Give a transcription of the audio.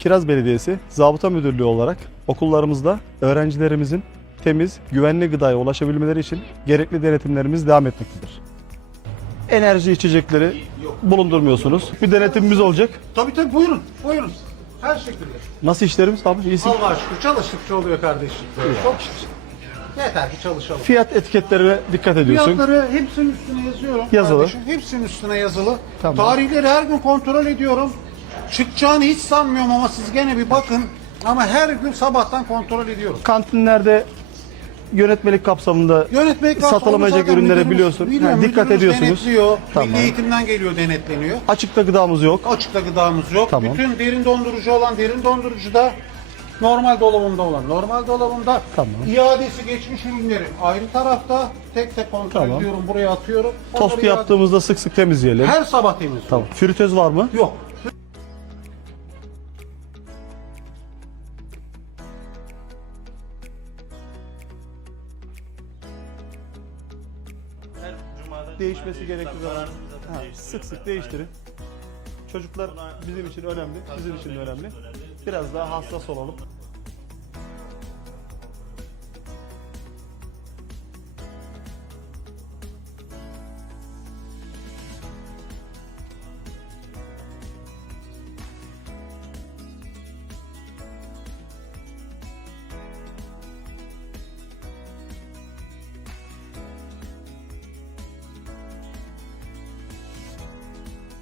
Kiraz Belediyesi Zabıta Müdürlüğü olarak okullarımızda öğrencilerimizin temiz, güvenli gıdaya ulaşabilmeleri için gerekli denetimlerimiz devam etmektedir. Enerji içecekleri bulundurmuyorsunuz. Bir denetimimiz olacak. Tabii tabii buyurun. Buyurun. Her şekilde. Nasıl işlerimiz abi? İyisin. Allah'a şükür çalıştıkça oluyor kardeşim. Çok şükür. Yeter ki çalışalım. Fiyat etiketlerine dikkat ediyorsun. Fiyatları hepsinin üstüne yazıyorum. Yazılı. Kardeşim. Hepsinin üstüne yazılı. Tamam. Tarihleri her gün kontrol ediyorum. Çıkacağını hiç sanmıyorum ama siz gene bir bakın. Ama her gün sabahtan kontrol ediyorum. Kantinlerde yönetmelik kapsamında Yönetmek satılamayacak zaten ürünlere müdürümüz- biliyorsun. biliyorum, Ha, dikkat müdürümüz ediyorsunuz. Denetliyor. Tamam. Milli eğitimden geliyor denetleniyor. Açıkta gıdamız yok. Açıkta gıdamız yok. Tamam. Bütün derin dondurucu olan derin dondurucuda normal dolabında olan normal dolabında Tamam. iadesi geçmiş ürünleri ayrı tarafta tek tek kontrol Tamam. ediyorum buraya atıyorum. Tostu Onları iade- yaptığımızda sık sık temizleyelim. her sabah temizliyorum. Tamam. Fritöz var mı? Yok. Değişmesi gerektiği zaman ha, sık sık değiştirin. Çocuklar bizim için önemli, sizin için de önemli. Biraz daha hassas olalım.